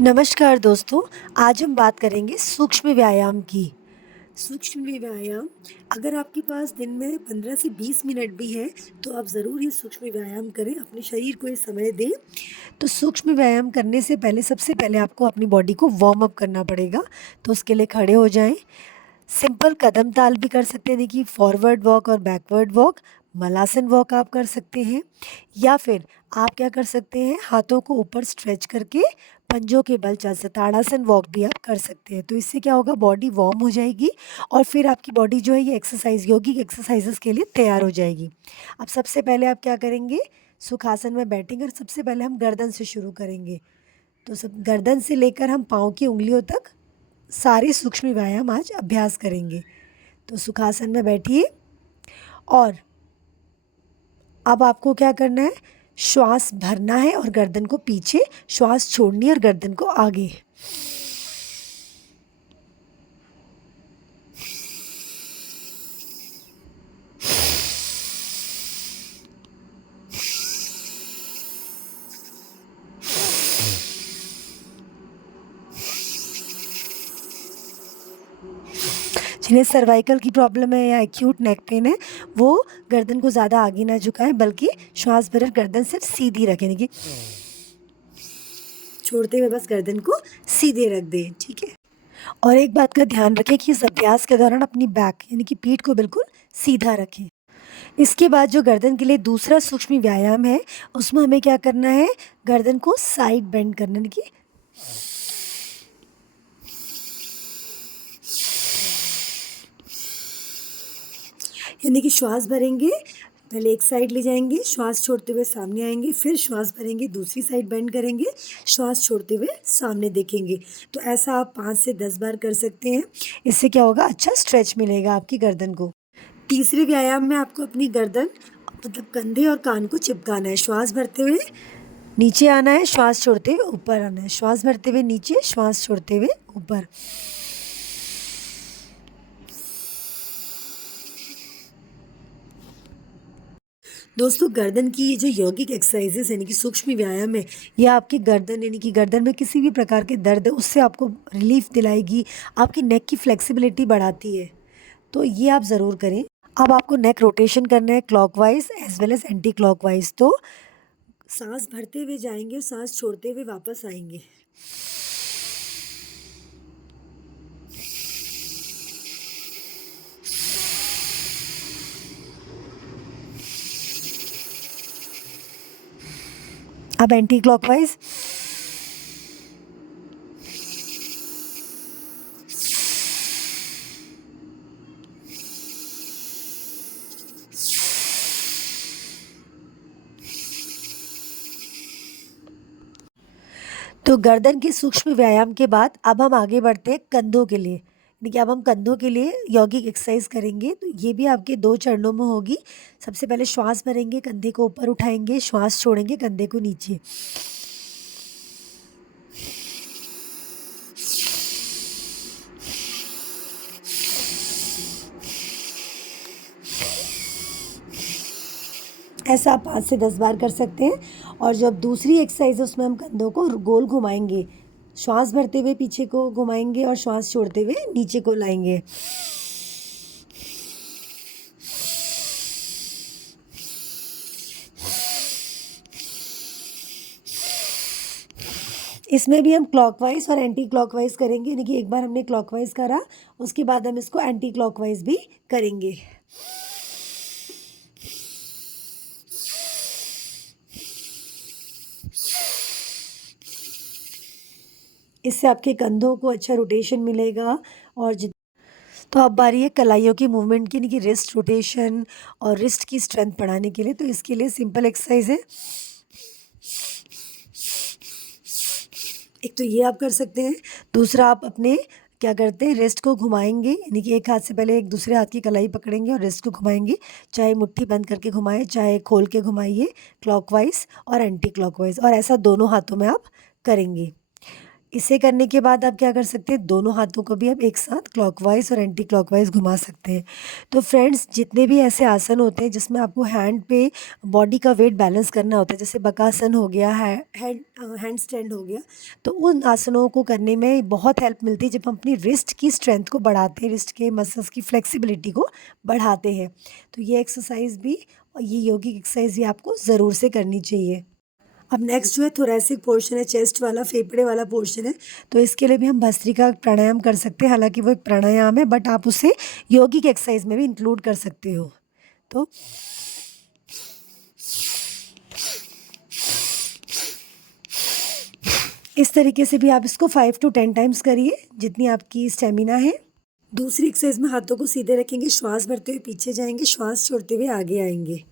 नमस्कार दोस्तों, आज हम बात करेंगे सूक्ष्म व्यायाम की। सूक्ष्म व्यायाम अगर आपके पास दिन में 15 से 20 मिनट भी है, तो आप ज़रूर ये सूक्ष्म व्यायाम करें, अपने शरीर को ये समय दें। तो सूक्ष्म व्यायाम करने से पहले सबसे पहले आपको अपनी बॉडी को वार्म अप करना पड़ेगा। तो उसके लिए खड़े हो जाएँ, सिंपल कदम ताल भी कर सकते हैं, देखिए फॉरवर्ड वॉक और बैकवर्ड वॉक, मलासन वॉक आप कर सकते हैं। या फिर आप क्या कर सकते हैं, हाथों को ऊपर स्ट्रेच करके पंजों के बल चल सकते, ताड़ासन वॉक भी आप कर सकते हैं। तो इससे क्या होगा, बॉडी वार्म हो जाएगी और फिर आपकी बॉडी जो है ये एक्सरसाइज, योगिक एक्सरसाइजेस के लिए तैयार हो जाएगी। अब सबसे पहले आप क्या करेंगे, सुखासन में बैठेंगे और सबसे पहले हम गर्दन से शुरू करेंगे। तो सब गर्दन से लेकर हम पाँव की उंगलियों तक सारे सूक्ष्म व्यायाम आज अभ्यास करेंगे। तो सुखासन में बैठिए और अब आपको क्या करना है, श्वास भरना है और गर्दन को पीछे, श्वास छोड़नी है और गर्दन को आगे। जिन्हें सर्वाइकल की प्रॉब्लम है या एक्यूट नेक पेन है, वो गर्दन को ज़्यादा आगे ना झुकाएं, बल्कि श्वास भरकर गर्दन सिर्फ सीधी रखें। देखिए, छोड़ते हुए बस गर्दन को सीधे रख दें, ठीक है। और एक बात का ध्यान रखें कि इस अभ्यास के दौरान अपनी बैक यानी कि पीठ को बिल्कुल सीधा रखें। इसके बाद जो गर्दन के लिए दूसरा सूक्ष्म व्यायाम है, उसमें हमें क्या करना है, गर्दन को साइड बेंड करना, यानी कि श्वास भरेंगे, पहले एक साइड ले जाएंगे, श्वास छोड़ते हुए सामने आएंगे, फिर श्वास भरेंगे, दूसरी साइड बेंड करेंगे, श्वास छोड़ते हुए सामने देखेंगे। तो ऐसा आप 5 से 10 बार कर सकते हैं। इससे क्या होगा, अच्छा स्ट्रेच मिलेगा आपकी गर्दन को। तीसरे व्यायाम में आपको अपनी गर्दन मतलब कंधे और कान को चिपकाना है। श्वास भरते हुए नीचे आना है, श्वास छोड़ते हुए ऊपर आना है, श्वास भरते हुए नीचे, श्वास छोड़ते हुए ऊपर। दोस्तों, गर्दन की ये जो यौगिक एक्सरसाइजेस यानी कि सूक्ष्म व्यायाम है, ये आपकी गर्दन यानी कि गर्दन में किसी भी प्रकार के दर्द है उससे आपको रिलीफ दिलाएगी, आपकी नेक की फ्लेक्सिबिलिटी बढ़ाती है। तो ये आप ज़रूर करें। अब आपको नेक रोटेशन करना है clockwise as well as anti clockwise. तो सांस भरते हुए जाएंगे और सांस छोड़ते हुए वापस आएंगे। अब एंटी क्लॉकवाइज। तो गर्दन के सूक्ष्म व्यायाम के बाद अब हम आगे बढ़ते हैं कंधों के लिए, यानी कि अब हम कंधों के लिए यौगिक एक्सरसाइज करेंगे। तो ये भी आपके 2 चरणों में होगी। सबसे पहले श्वास भरेंगे, कंधे को ऊपर उठाएंगे, श्वास छोड़ेंगे, कंधे को नीचे। ऐसा आप 5 से 10 बार कर सकते हैं। और जो अब दूसरी एक्सरसाइज है, उसमें हम कंधों को गोल घुमाएंगे, श्वास भरते हुए पीछे को घुमाएंगे और श्वास छोड़ते हुए नीचे को लाएंगे। इसमें भी हम क्लॉकवाइज और एंटी क्लॉकवाइज करेंगे, यानी कि एक बार हमने क्लॉकवाइज करा, उसके बाद हम इसको एंटी क्लॉकवाइज भी करेंगे। इससे आपके कंधों को अच्छा रोटेशन मिलेगा। और तो अब बारी है कलाइयों की मूवमेंट की, यानी कि रिस्ट रोटेशन और रिस्ट की स्ट्रेंथ बढ़ाने के लिए। तो इसके लिए सिंपल एक्सरसाइज है, एक तो ये आप कर सकते हैं। दूसरा, आप अपने क्या करते हैं, रिस्ट को घुमाएंगे, यानी कि एक हाथ से पहले एक दूसरे हाथ की कलाई पकड़ेंगे और रिस्ट को घुमाएंगे। चाहे मुट्ठी बंद करके घुमाएं, चाहे खोल के घुमाइए, क्लॉकवाइज और एंटी क्लॉकवाइज, और ऐसा दोनों हाथों में आप करेंगे। इसे करने के बाद आप क्या कर सकते हैं, दोनों हाथों को भी आप एक साथ क्लॉकवाइज़ और एंटी क्लॉकवाइज़ घुमा सकते हैं। तो फ्रेंड्स, जितने भी ऐसे आसन होते हैं जिसमें आपको हैंड पे बॉडी का वेट बैलेंस करना होता है, जैसे बकासन हो गया, हैंड स्टैंड हो गया, तो उन आसनों को करने में बहुत हेल्प मिलती है जब हम अपनी रिस्ट की स्ट्रेंथ को बढ़ाते हैं, रिस्ट के मसल्स की फ्लेक्सिबिलिटी को बढ़ाते हैं। तो ये एक्सरसाइज़ भी और ये योगिक एक्सरसाइज़ भी आपको ज़रूर से करनी चाहिए। अब नेक्स्ट जो है थोरैसिक पोर्शन है, चेस्ट वाला, फेफड़े वाला पोर्शन है। तो इसके लिए भी हम भस्त्रिका प्राणायाम कर सकते हैं। हालाँकि वो एक प्राणायाम है, बट आप उसे योगिक एक्सरसाइज में भी इंक्लूड कर सकते हो। तो इस तरीके से भी आप इसको 5 टू 10 टाइम्स करिए, जितनी आपकी स्टेमिना है। दूसरी एक्सरसाइज में हाथों को सीधे रखेंगे, श्वास भरते हुए पीछे जाएँगे, श्वास छोड़ते हुए आगे आएँगे।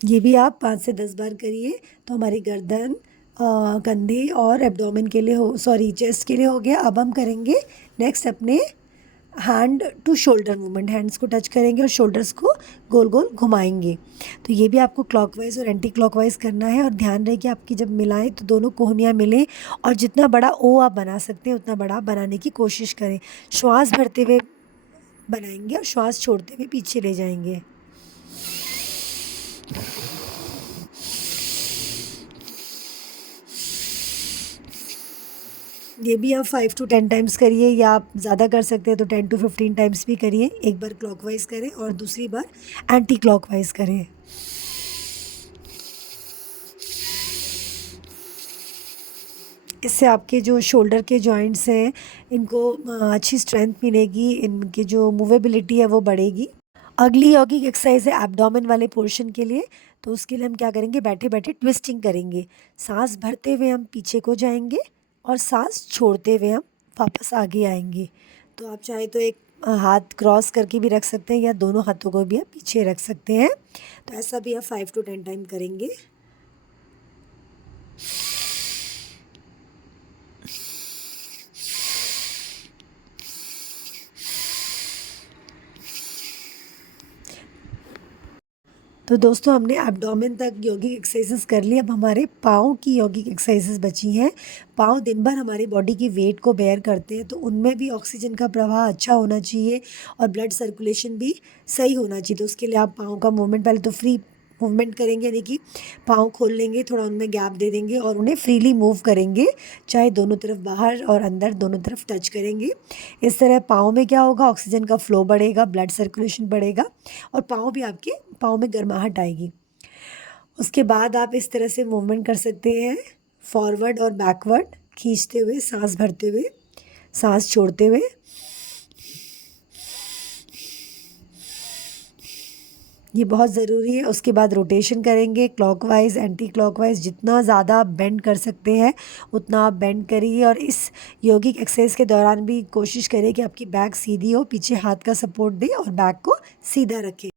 ये भी आप 5 से 10 बार करिए, तो हमारी गर्दन, कंधे और एब्डोमेन के लिए हो, सॉरी, चेस्ट के लिए हो गया। अब हम करेंगे नेक्स्ट अपने hand to shoulder movement, hands को टच करेंगे और शोल्डर्स को गोल गोल घुमाएंगे। तो ये भी आपको क्लॉकवाइज और एंटी क्लॉकवाइज करना है, और ध्यान रहे कि आपकी जब मिलाएं तो दोनों कोहनियाँ मिलें, और जितना बड़ा ओ आप बना सकते हैं उतना बड़ा बनाने की कोशिश करें। श्वास भरते हुए बनाएंगे और श्वास छोड़ते हुए पीछे ले जाएंगे। ये भी आप 5 टू 10 टाइम्स करिए, या आप ज़्यादा कर सकते हैं तो 10 टू 15 टाइम्स भी करिए। एक बार क्लॉकवाइज करें और दूसरी बार एंटी क्लॉकवाइज करें। इससे आपके जो शोल्डर के जॉइंट्स हैं, इनको अच्छी स्ट्रेंथ मिलेगी, इनकी जो मूवेबिलिटी है वो बढ़ेगी। अगली यॉगिक एक्सरसाइज है एब्डोमेन वाले पोर्शन के लिए। तो उसके लिए हम क्या करेंगे, बैठे बैठे ट्विस्टिंग करेंगे। सांस भरते हुए हम पीछे को जाएंगे, और सांस छोड़ते हुए हम वापस आगे आएंगे। तो आप चाहे तो एक हाथ क्रॉस करके भी रख सकते हैं, या दोनों हाथों को भी आप पीछे रख सकते हैं। तो ऐसा भी आप 5 टू 10 टाइम करेंगे। तो दोस्तों, हमने एब्डोमेन तक योगिक एक्सरसाइजेस कर ली। अब हमारे पाँव की योगिक एक्सरसाइजेस बची हैं। पाँव दिन भर हमारी बॉडी की वेट को बेयर करते हैं, तो उनमें भी ऑक्सीजन का प्रवाह अच्छा होना चाहिए और ब्लड सर्कुलेशन भी सही होना चाहिए। तो उसके लिए आप पाँव का मूवमेंट पहले तो फ्री मूवमेंट करेंगे, यानी कि पाँव खोल लेंगे, थोड़ा उनमें गैप दे देंगे और उन्हें फ्रीली मूव करेंगे, चाहे दोनों तरफ बाहर और अंदर दोनों तरफ टच करेंगे। इस तरह पाँव में क्या होगा, ऑक्सीजन का फ्लो बढ़ेगा, ब्लड सर्कुलेशन बढ़ेगा, और पाँव में गर्माहट आएगी। उसके बाद आप इस तरह से मूवमेंट कर सकते हैं, फॉरवर्ड और बैकवर्ड, खींचते हुए, सांस भरते हुए, सांस छोड़ते हुए। ये बहुत ज़रूरी है। उसके बाद रोटेशन करेंगे, क्लॉकवाइज़, एंटी क्लॉकवाइज़। जितना ज़्यादा आप बेंड कर सकते हैं उतना आप बेंड करिए, और इस योगिक एक्सरसाइज के दौरान भी कोशिश करिए कि आपकी बैक सीधी हो, पीछे हाथ का सपोर्ट दें और बैक को सीधा रखें।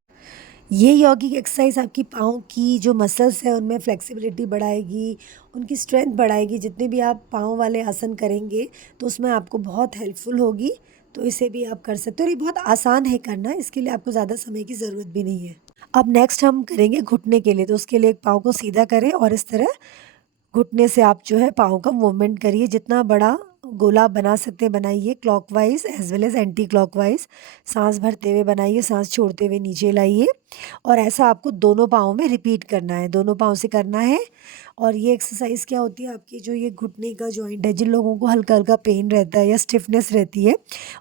ये यॉगिक एक्सरसाइज आपकी पाँव की जो मसल्स हैं उनमें फ्लेक्सिबिलिटी बढ़ाएगी, उनकी स्ट्रेंथ बढ़ाएगी। जितने भी आप पाँव वाले आसन करेंगे तो उसमें आपको बहुत हेल्पफुल होगी। तो इसे भी आप कर सकते हो, और ये बहुत आसान है करना, इसके लिए आपको ज़्यादा समय की ज़रूरत भी नहीं है। अब नेक्स्ट हम करेंगे घुटने के लिए। तो उसके लिए एक पाँव को सीधा करें और इस तरह घुटने से आप जो है पाँव का मूवमेंट करिए। जितना बड़ा गोला आप बना सकते हैं बनाइए, clockwise as well as anti clockwise. सांस भरते हुए बनाइए, सांस छोड़ते हुए नीचे लाइए, और ऐसा आपको दोनों पाँव में रिपीट करना है, दोनों पाँव से करना है। और ये एक्सरसाइज क्या होती है, आपकी जो ये घुटने का जॉइंट है, जिन लोगों को हल्का हल्का पेन रहता है या स्टिफनेस रहती है,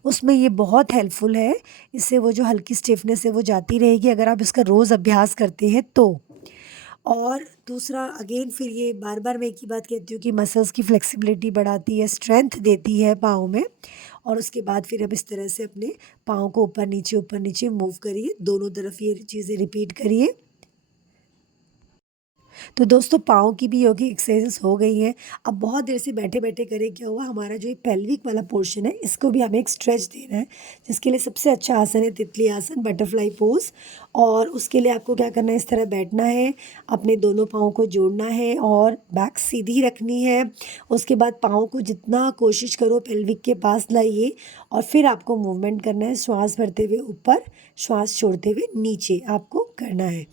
उसमें ये बहुत हेल्पफुल है। इससे वो जो हल्की स्टिफनेस है वो जाती रहेगी, अगर आप इसका रोज़ अभ्यास करते हैं तो। और दूसरा, अगेन फिर ये बार बार मैं एक ही बात कहती हूँ कि मसल्स की फ्लेक्सिबिलिटी बढ़ाती है, स्ट्रेंथ देती है पाँव में। और उसके बाद फिर अब इस तरह से अपने पाँव को ऊपर नीचे मूव करिए, दोनों तरफ ये चीज़ें रिपीट करिए। तो दोस्तों पाँव की भी योगिक एक्सरसाइजेस हो गई हैं। अब बहुत देर से बैठे-बैठे करें क्या हुआ, हमारा जो ये पेल्विक वाला पोर्शन है इसको भी हमें एक स्ट्रेच देना है, जिसके लिए सबसे अच्छा आसन है तितली आसन, बटरफ्लाई पोज़। और उसके लिए आपको क्या करना है, इस तरह बैठना है, अपने दोनों पाँव को जोड़ना है और बैक सीधी रखनी है। उसके बाद पाँव को जितना कोशिश करो पेल्विक के पास लाइए और फिर आपको मूवमेंट करना है, श्वास भरते हुए ऊपर, श्वास छोड़ते हुए नीचे आपको करना है।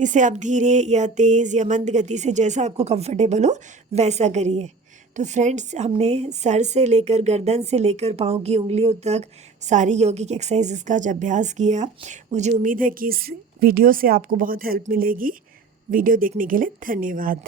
इसे आप धीरे या तेज़ या मंद गति से जैसा आपको कंफर्टेबल हो वैसा करिए। तो फ्रेंड्स, हमने सर से लेकर गर्दन से लेकर पाँव की उँगलियों तक सारी यौगिक एक्सरसाइजेस का आज अभ्यास किया। मुझे उम्मीद है कि इस वीडियो से आपको बहुत हेल्प मिलेगी। वीडियो देखने के लिए धन्यवाद।